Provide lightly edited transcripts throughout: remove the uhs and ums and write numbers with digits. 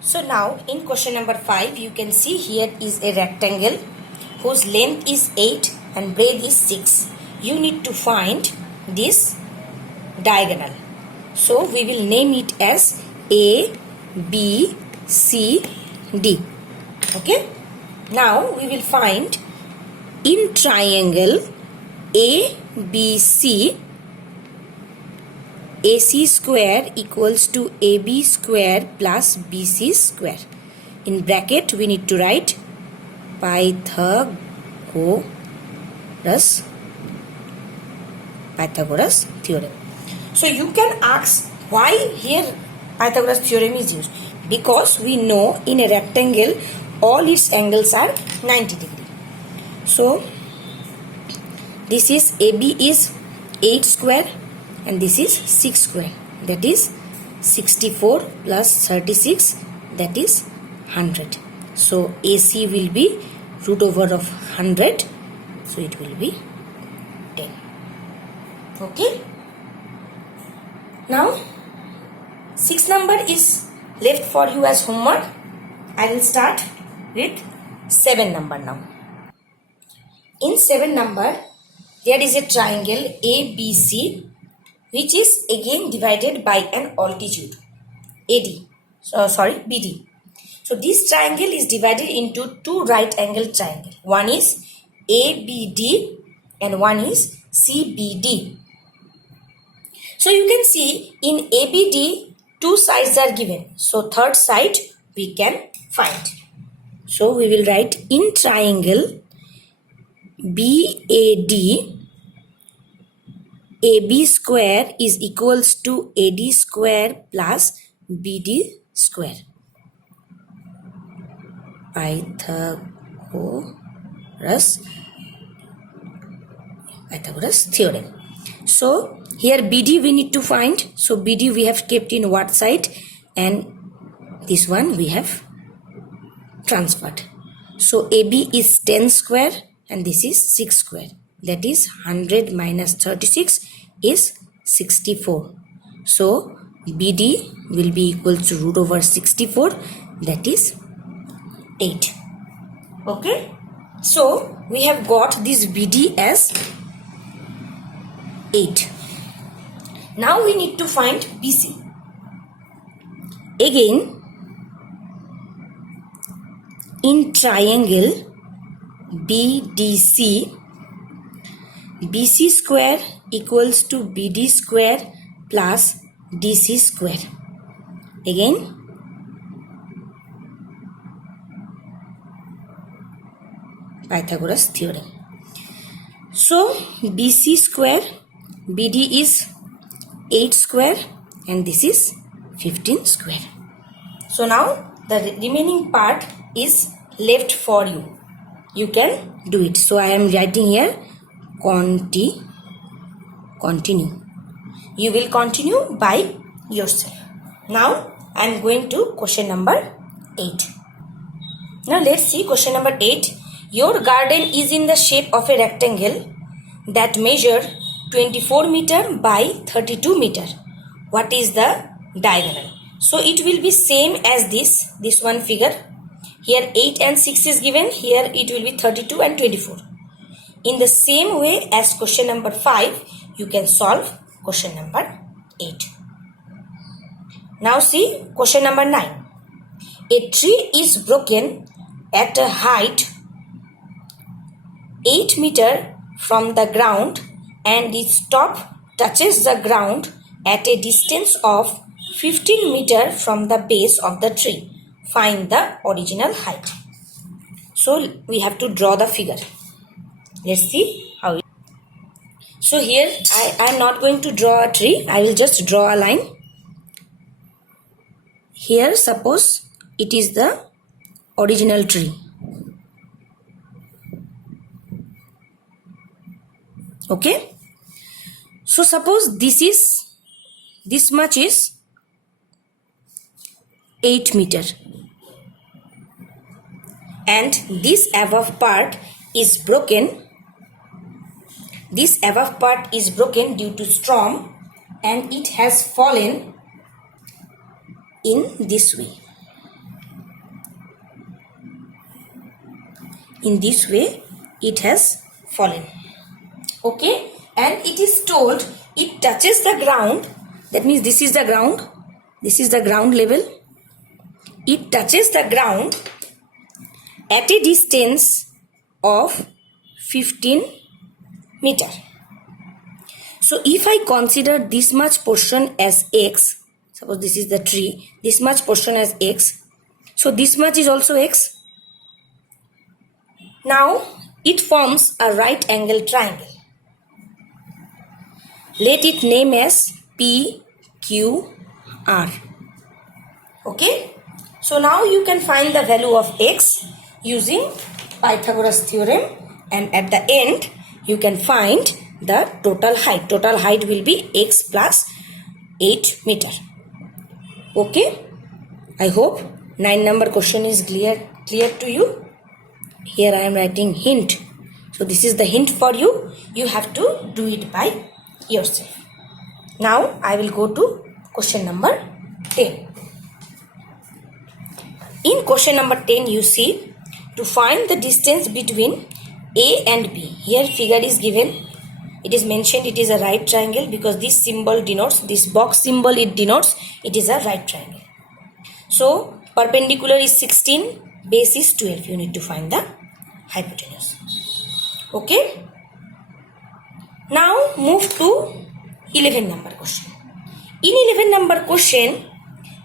So now in question number 5 you can see here is a rectangle whose length is 8 and breadth is 6. You need to find this diagonal. So we will name it as A, B, C, D. Okay. Now we will find in triangle ABC, AC square equals to AB square plus BC square. In bracket we need to write Pythagoras theorem. So you can ask why here Pythagoras theorem is used. Because we know in a rectangle all its angles are 90 degree. So this is AB is 8 square and this is 6 square, that is 64 plus 36, that is 100. So AC will be root over of 100, so it will be 10. Okay. Now 6 number is left for you as homework. I will start with 7 number now. In 7 number there is a triangle ABC which is again divided by an altitude BD. So this triangle is divided into two right angle triangle. One is ABD and one is CBD. So you can see in ABD two sides are given. So third side we can find. So we will write in triangle BAD, AB square is equals to AD square plus BD square. Pythagoras theorem. So here BD we need to find. So BD we have kept in what side and this one we have transferred. So AB is 10 square and this is 6 square. That is 100 minus 36 is 64. So BD will be equal to root over 64, that is 8. Okay. So we have got this BD as 8. Now we need to find BC. Again in triangle BDC, BC square equals to BD square plus DC square. Again Pythagoras theorem. So BC square, BD is 8 square and this is 15 square. So now the remaining part is left for you. You can do it. So I am writing here continue. You will continue by yourself. Now I am going to question number 8. Now let's see question number 8. Your garden is in the shape of a rectangle that measure 24 meter by 32 meter. What is the diagonal? So it will be same as this one figure. Here 8 and 6 is given. Here it will be 32 and 24. In the same way as question number 5, you can solve question number 8. Now see question number 9. A tree is broken at a height 8 meter from the ground and its top touches the ground at a distance of 15 meter from the base of the tree. Find the original height. So we have to draw the figure. Let's see how it. So here I am not going to draw a tree. I will just draw a line. Here suppose it is the original tree. Okay. So suppose this much is 8 meter. And this above part is broken. This above part is broken due to storm and it has fallen in this way. in this way it has fallen. Okay, and it is told it touches the ground. That means this is the ground. This is the ground level. It touches the ground at a distance of 15 meter. So if I consider this much portion as x, suppose this is the tree, this much portion as x, so this much is also x. Now it forms a right angle triangle. Let it name as PQR. Okay, so now you can find the value of x using Pythagoras theorem, and at the end you can find the total height. Total height will be x plus 8 meter. Okay, I hope 9 number question is clear to you. Here I am writing hint. So this is the hint for you. You have to do it by yourself. Now I will go to question number 10. In question number 10 you see, to find the distance between A and B. Here figure is given. It is mentioned it is a right triangle because this symbol denotes, this box symbol it denotes it is a right triangle. So perpendicular is 16, base is 12. You need to find the hypotenuse. Okay. Now move to 11 number question. In 11 number question,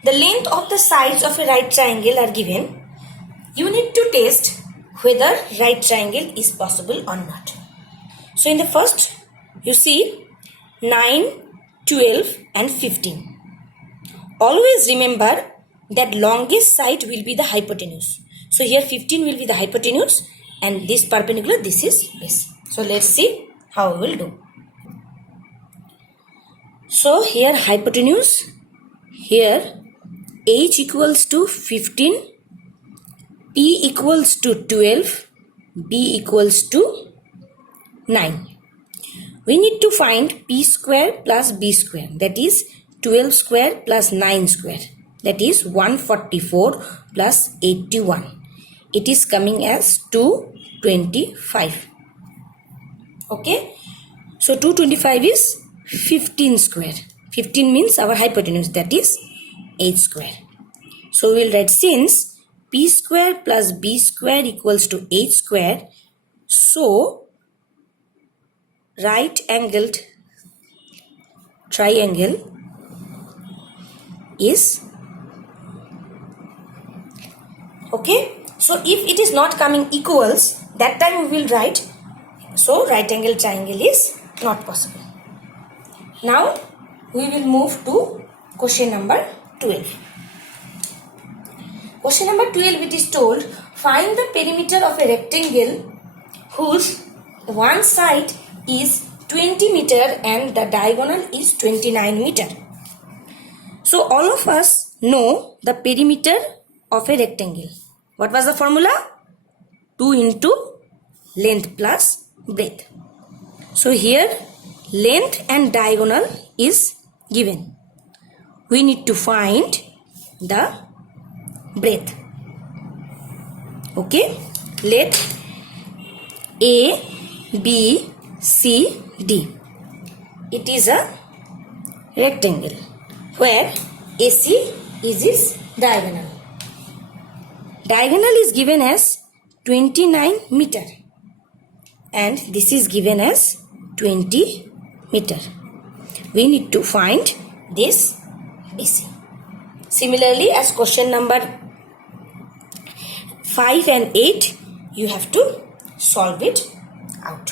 the length of the sides of a right triangle are given. You need to test whether right triangle is possible or not. So in the first, you see 9, 12 and 15. Always remember that longest side will be the hypotenuse. So here 15 will be the hypotenuse and this perpendicular, this is base. So let's see how we will do. So here hypotenuse, here h equals to 15, p equals to 12, b equals to 9. We need to find p square plus b square, that is 12 square plus 9 square, that is 144 plus 81. It is coming as 225. Okay, so 225 is 15 square. 15 means our hypotenuse, that is 8 square. So we will write, since p square plus b square equals to 8 square, so right angled triangle is, okay. So if it is not coming equals, that time we will write, so right angle triangle is not possible. Now we will move to question number 12. Question number 12, it is told, find the perimeter of a rectangle whose one side is 20 meter and the diagonal is 29 meter. So all of us know the perimeter of a rectangle. What was the formula? 2 into length plus breadth. So here length and diagonal is given. We need to find the breadth. Okay, let A, B, C, D. It is a rectangle where AC is its diagonal. Diagonal is given as 29 meter and this is given as 20 meter. We need to find this AC. Similarly, as question number 5 and 8, you have to solve it out.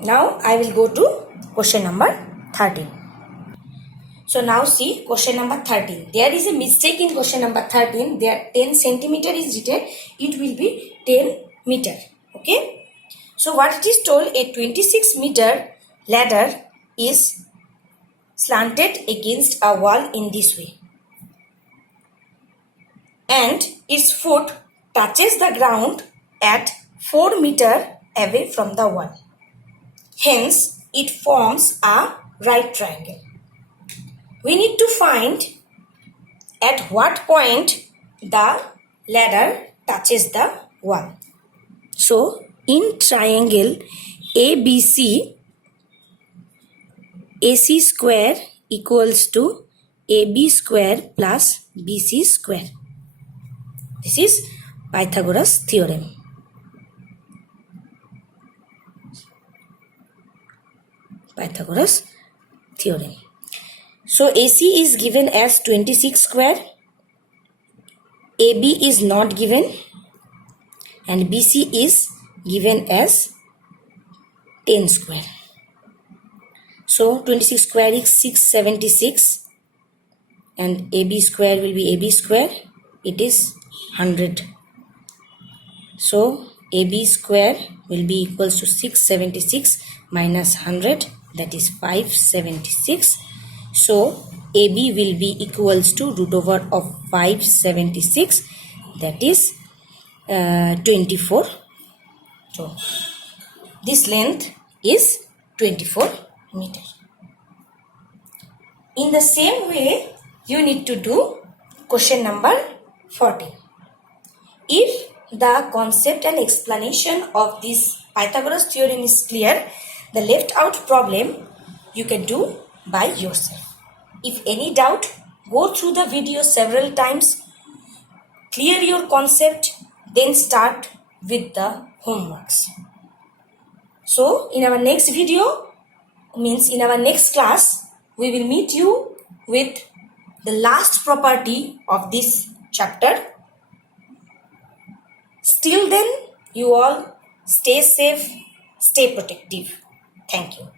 Now I will go to question number 13. So now see question number 13. There is a mistake in question number 13. There 10 centimeter is written. It will be 10 meter. Okay. So what it is told, a 26 meter ladder is slanted against a wall in this way. And its foot touches the ground at 4 meter away from the wall. Hence, it forms a right triangle. We need to find at what point the ladder touches the 1. So, in triangle ABC, AC square equals to AB square plus BC square. This is Pythagoras theorem. Pythagoras theorem. So AC is given as 26 square, AB is not given, and BC is given as 10 square. So 26 square is 676 and AB square will be AB square. It is 100. So AB square will be equals to 676 minus 100, that is 576. So AB will be equals to root over of 576, that is 24. So this length is 24 meter. In the same way, you need to do question number 14. If the concept and explanation of this Pythagoras theorem is clear, the left out problem you can do by yourself. If any doubt, go through the video several times, clear your concept, then start with the homeworks. So in our next video, means in our next class, we will meet you with the last property of this chapter. Till then, you all stay safe, stay protective. Thank you.